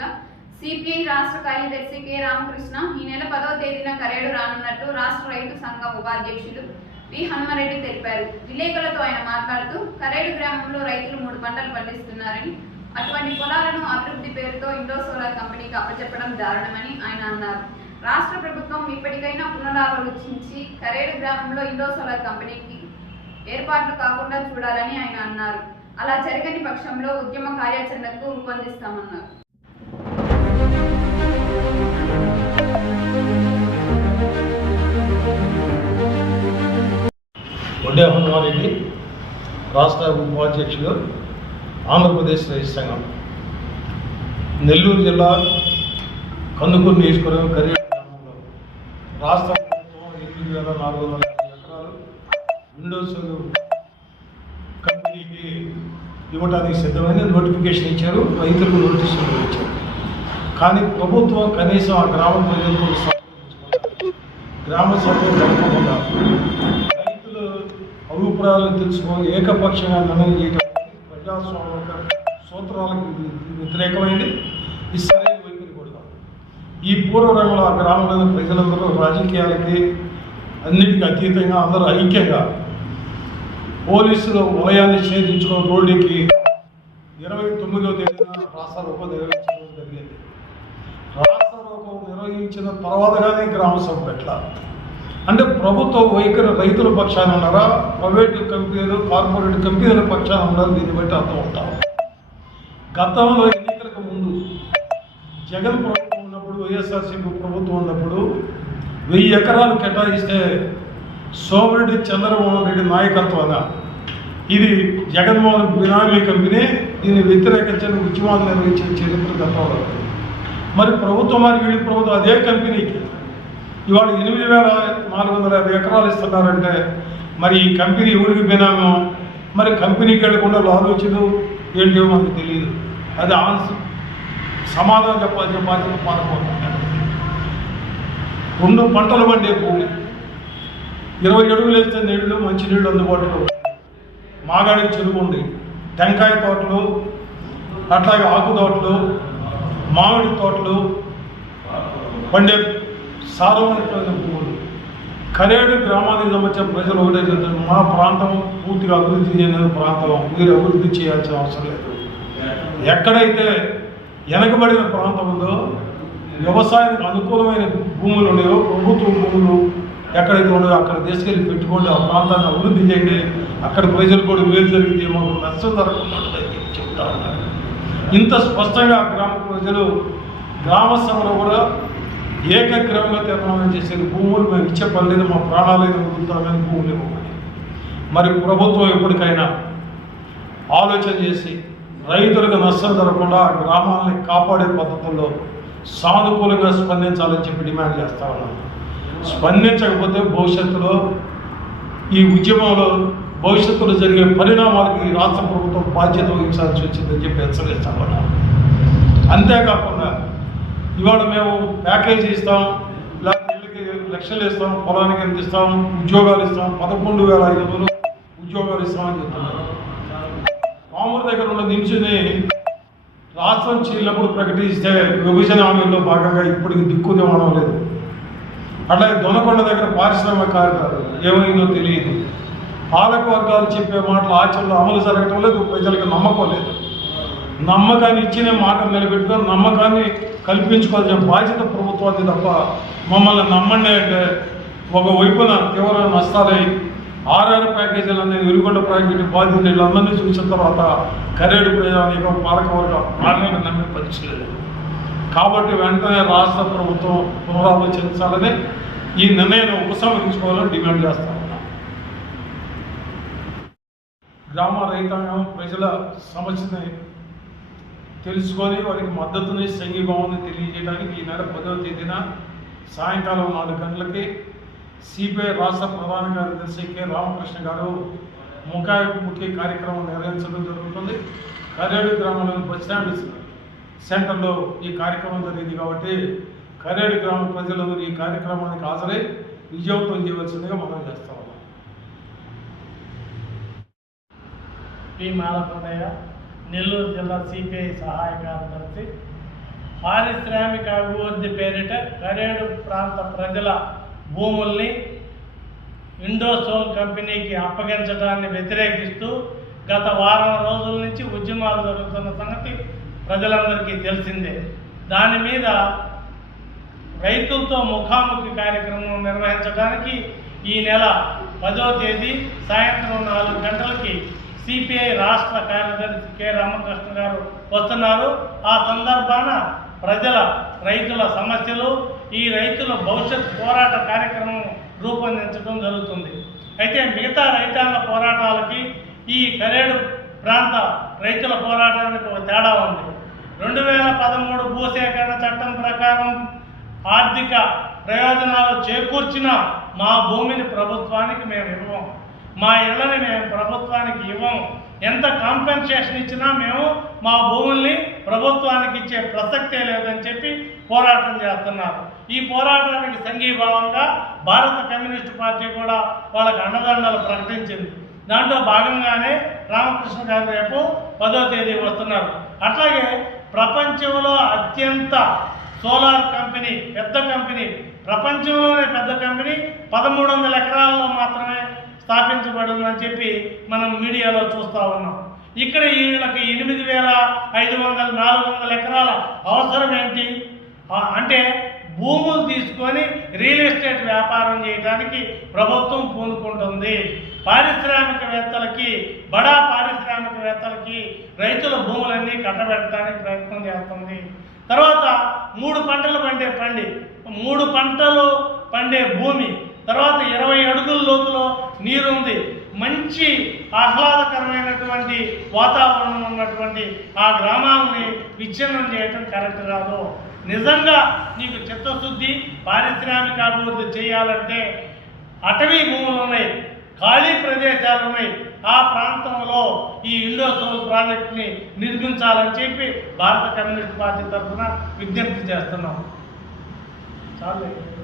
వేదికగా సిపిఐ రాష్ట్ర కార్యదర్శి కె రామకృష్ణ ఈ నెల పదవ తేదీన కరేడు రానున్నట్లు రాష్ట్ర రైతు సంఘం ఉపాధ్యక్షులు వి హనుమారెడ్డి తెలిపారు. విలేకరులతో ఆయన మాట్లాడుతూ కరేడు గ్రామంలో రైతులు మూడు పంటలు పండిస్తున్నారని అటువంటి పొలాలను అభివృద్ధి పేరుతో ఇండో సోలార్ కంపెనీకి అప్పచెప్పడం దారుణమని ఆయన అన్నారు. రాష్ట్ర ప్రభుత్వం ఇప్పటికైనా పునరాలోచించి కరేడు గ్రామంలో ఇండో సోలార్ కంపెనీకి ఏర్పాట్లు కాకుండా చూడాలని ఆయన అన్నారు. అలా జరగని పక్షంలో ఉద్యమ కార్యాచరణకు రూపొందిస్తామన్నారు. వడ్డే రాష్ట్ర ఉపాధ్యక్షులు ఆంధ్రప్రదేశ్ రైతు సంఘం. నెల్లూరు జిల్లా కందుకూరు నియోజకవర్గం కరీ గ్రామంలో రాష్ట్ర ప్రభుత్వం ఎనిమిది వేల నాలుగు వందల ఎకరాలు విండోస్ కంపెనీకి ఇవ్వడానికి సిద్ధమైన నోటిఫికేషన్ ఇచ్చారు. రైతులకు నోటీసులు ఇచ్చారు. కానీ ప్రభుత్వం కనీసం ఆ గ్రామ ప్రజలతో గ్రామ సభలు జరపకుండా రూపురాలను తెలుసుకొని ఏకపక్షంగా నిర్ణయం చేయడం ప్రజాస్వామిక సూత్రాలకు వ్యతిరేకమైంది. ఇది వైపుని కూడా. ఈ పూర్వరంగంలో ఆ గ్రామంలోని ప్రజలందరూ రాజకీయాలకి అన్నిటికీ అతీతంగా అందరూ ఐక్యంగా పోలీసులు వలయాన్ని ఛేదించుకొని రోడ్డుకి ఇరవై తొమ్మిదో తేదీన రాస్తారోకో నిర్వహించడం జరిగింది. రాస్తారోకో నిర్వహించిన తర్వాత కానీ గ్రామ సభ పెట్టాలి. అంటే ప్రభుత్వ వైఖరి రైతుల పక్షాన ఉన్నారా? ప్రైవేట్ కంపెనీలు కార్పొరేట్ కంపెనీల పక్షాన ఉన్నారు? దీన్ని బట్టి అర్థం అవుతాం గతంలో ఎన్నికలకు ముందు జగన్ ప్రభుత్వం ఉన్నప్పుడు వైఎస్ఆర్సీపీ ప్రభుత్వం ఉన్నప్పుడు వెయ్యి ఎకరాలు కేటాయిస్తే సోమిరెడ్డి చంద్రమోహన్ రెడ్డి నాయకత్వాన ఇది జగన్మోహన్ బినామీ కంపెనీ దీన్ని వ్యతిరేకించని ఉద్యమాలు నిర్వహించిన చరిత్ర గతంలో మరి ప్రభుత్వం మరి వీడి ప్రభుత్వం అదే కంపెనీకి ఇవాళ ఎనిమిది వేల నాలుగు వందల యాభై ఎకరాలు ఇస్తున్నారంటే మరి ఈ కంపెనీ ఎవరికి పోయినామో మరి కంపెనీకి వెళ్ళకుండా ఆలోచన ఏంటో మనకు తెలియదు అది ఆన్సర్ సమాధానం చెప్పాల్సిన బాధ్యత పాల్గొంటున్నారు రెండు పంటలు పండే భూమి ఇరవై అడుగులు వేస్తే నీళ్ళు మంచి నీళ్ళు అందుబాటులో. మాగాడి చెరువు ఉంది టెంకాయ తోటలు అట్లాగే ఆకు తోటలు మామిడి తోటలు పండే సారవంతమైన భూములు కరేడు గ్రామానికి సంబంధించిన ప్రజలు ఒకటే చెప్తారు మా ప్రాంతం పూర్తిగా అభివృద్ధి చెందిన ప్రాంతం. మీరు అభివృద్ధి చేయాల్సిన అవసరం లేదు. ఎక్కడైతే వెనకబడిన ప్రాంతం ఉందో వ్యవసాయానికి అనుకూలమైన భూములు ఉన్నాయో ప్రభుత్వ భూములు ఎక్కడైతే ఉన్నాయో అక్కడ తీసుకెళ్ళి పెట్టుకోండి. ఆ ప్రాంతాన్ని అభివృద్ధి చేయండి. అక్కడ ప్రజలు కూడా మేలు జరిగితే మాకు నష్టం జరగకుండా చెప్తా ఉన్నారు. ఇంత స్పష్టంగా గ్రామ ప్రజలు గ్రామ సభలో కూడా ఏకగ్రహంగా తీర్మానం చేసేది భూములు మేము ఇచ్చే పర్లేదు మా ప్రాణాలైన వదులుతామని భూములు ఇవ్వమని మరి ప్రభుత్వం ఎప్పటికైనా ఆలోచన చేసి రైతులకు నష్టం జరగకుండా గ్రామాలని కాపాడే పద్ధతుల్లో సానుకూలంగా స్పందించాలని చెప్పి డిమాండ్ చేస్తా ఉన్నాను స్పందించకపోతే భవిష్యత్తులో ఈ ఉద్యమంలో భవిష్యత్తులో జరిగే పరిణామాలకు ఈ రాష్ట్ర ప్రభుత్వం బాధ్యత వహించాల్సి వచ్చిందని చెప్పి హెచ్చరిస్తా ఉన్నాను అంతేకాకుండా ఇవాళ మేము ప్యాకేజీ ఇస్తాం లేకపోతే ఇళ్ళకి లక్షలు ఇస్తాం పొలానికి ఎంత ఇస్తాం ఉద్యోగాలు ఇస్తాం పదకొండు వేల ఐదు వందలు ఉద్యోగాలు ఇస్తామని చెప్తున్నారు. పామూరు దగ్గర ఉన్న నిమిషని రాష్ట్రం చీలప్పుడు ప్రకటిస్తే విభజన హామీల్లో భాగంగా ఇప్పటికి దిక్కు ఇవ్వడం లేదు. అట్లాగే దొనకొండ దగ్గర పారిశ్రామిక కార్యక్రమాలు ఏమైందో తెలియదు. పాలక వర్గాలు చెప్పే మాటలు ఆచరణలో అమలు జరగటం లేదు ప్రజలకు నమ్మకం లేదు. నమ్మకాన్ని ఇచ్చిన మాట నిలబెట్టుకొని నమ్మకాన్ని కల్పించుకోవాల్సిన బాధ్యత ప్రభుత్వానికి తప్ప మమ్మల్ని నమ్మండి అంటే ఒక వైపున తీవ్ర నష్టాలై ఆర్ఆర్ ప్యాకేజీలు అనేది వెలుగొండ ప్రాజెక్టు బాధ్యత వీళ్ళందరినీ చూసిన తర్వాత కరేడు ప్రజానీకం పాలకవర్గం ఆర్ఆర్ నమ్మే పరిస్థితి కాబట్టి వెంటనే రాష్ట్ర ప్రభుత్వం పునరాలోచించాలని ఈ నిర్ణయాన్ని ఉపసంహరించుకోవాలని డిమాండ్ చేస్తా గ్రామ రైతాంగం ప్రజల సమస్యని తెలుసుకొని వారికి మద్దతుని సంఘీభావాన్ని తెలియజేయడానికి ఈ నెల పదవ తేదీన సాయంకాలం నాలుగు గంటలకి సిపిఐ రాష్ట్ర ప్రధాన కార్యదర్శి కె. రామకృష్ణ గారు ముఖాముఖి కార్యక్రమం నిర్వహించడం జరుగుతుంది. కరేడు గ్రామంలోని బస్ స్టాండ్ సెంటర్లో ఈ కార్యక్రమం జరిగింది కాబట్టి కరేడు గ్రామ ప్రజలందరూ ఈ కార్యక్రమానికి హాజరై విజయవంతం చేయవలసిందిగా మనం చేస్తా ఉన్నాం. ఈ మాలకొండయ్య. నెల్లూరు జిల్లా సిపిఐ సహాయ కార్యదర్శి పారిశ్రామిక అభివృద్ధి పేరిట కరేడు ప్రాంత ప్రజల భూముల్ని ఇండోసోల్ కంపెనీకి అప్పగించడాన్ని వ్యతిరేకిస్తూ గత వారం రోజుల నుంచి ఉద్యమాలు జరుగుతున్న సంగతి ప్రజలందరికీ తెలిసిందే. దాని మీద రైతులతో ముఖాముఖి కార్యక్రమం నిర్వహించడానికి ఈ నెల పదో తేదీ సాయంత్రం నాలుగు గంటలకి సిపిఐ రాష్ట్ర కార్యదర్శి కె రామకృష్ణ గారు వస్తున్నారు. ఆ సందర్భాన ప్రజల రైతుల సమస్యలు ఈ రైతుల భవిష్యత్ పోరాట కార్యక్రమం రూపొందించడం జరుగుతుంది. అయితే మిగతా రైతాంగ పోరాటాలకి ఈ కరేడు ప్రాంత రైతుల పోరాటానికి ఒక తేడా ఉంది. రెండు వేల పదమూడు భూసేకరణ చట్టం ప్రకారం ఆర్థిక ప్రయోజనాలు చేకూర్చిన మా భూమిని ప్రభుత్వానికి మేము ఇవ్వం మా ఇళ్ళని మేము ప్రభుత్వానికి ఇవ్వం. ఎంత కాంపెన్సేషన్ ఇచ్చినా మేము మా భూముల్ని ప్రభుత్వానికి ఇచ్చే ప్రసక్తే లేదని చెప్పి పోరాటం చేస్తున్నారు. ఈ పోరాటానికి సంఘీభావంగా భారత కమ్యూనిస్ట్ పార్టీ కూడా వాళ్ళకి అండదండలు ప్రకటించింది. దాంట్లో భాగంగానే రామకృష్ణ గారు రేపు పదో తేదీ వస్తున్నారు. అట్లాగే ప్రపంచంలో అత్యంత సోలార్ కంపెనీ పెద్ద కంపెనీ ప్రపంచంలోనే పెద్ద కంపెనీ పదమూడు వందల ఎకరాల్లో మాత్రమే స్థాపించబడిందని చెప్పి మనం మీడియాలో చూస్తూ ఉన్నాం. ఇక్కడ వీళ్ళకి ఎనిమిది వేల ఐదు వందల నాలుగు వందల ఎకరాల అవసరం ఏంటి? అంటే భూములు తీసుకొని రియల్ ఎస్టేట్ వ్యాపారం చేయడానికి ప్రభుత్వం పూనుకుంటుంది. పారిశ్రామికవేత్తలకి బడా పారిశ్రామికవేత్తలకి రైతుల భూములన్నీ కట్టబెట్టడానికి ప్రయత్నం చేస్తుంది. తర్వాత మూడు పంటలు పండే పండి మూడు పంటలు పండే భూమి తర్వాత ఇరవై అడుగుల లోతులో నీరుంది. మంచి ఆహ్లాదకరమైనటువంటి వాతావరణం ఉన్నటువంటి ఆ గ్రామాలని విచ్ఛిన్నం చేయటం కరెక్ట్ కాదు. నిజంగా నీకు చిత్తశుద్ధి పారిశ్రామిక అభివృద్ధి చేయాలంటే అటవీ భూములు ఉన్నాయి ఖాళీ ప్రదేశాలు ఉన్నాయి. ఆ ప్రాంతంలో ఈ ఇండోసోల్ ప్రాజెక్ట్ని నిర్మించాలని చెప్పి భారత కమ్యూనిస్ట్ పార్టీ తరఫున విజ్ఞప్తి చేస్తున్నాం. చాలు.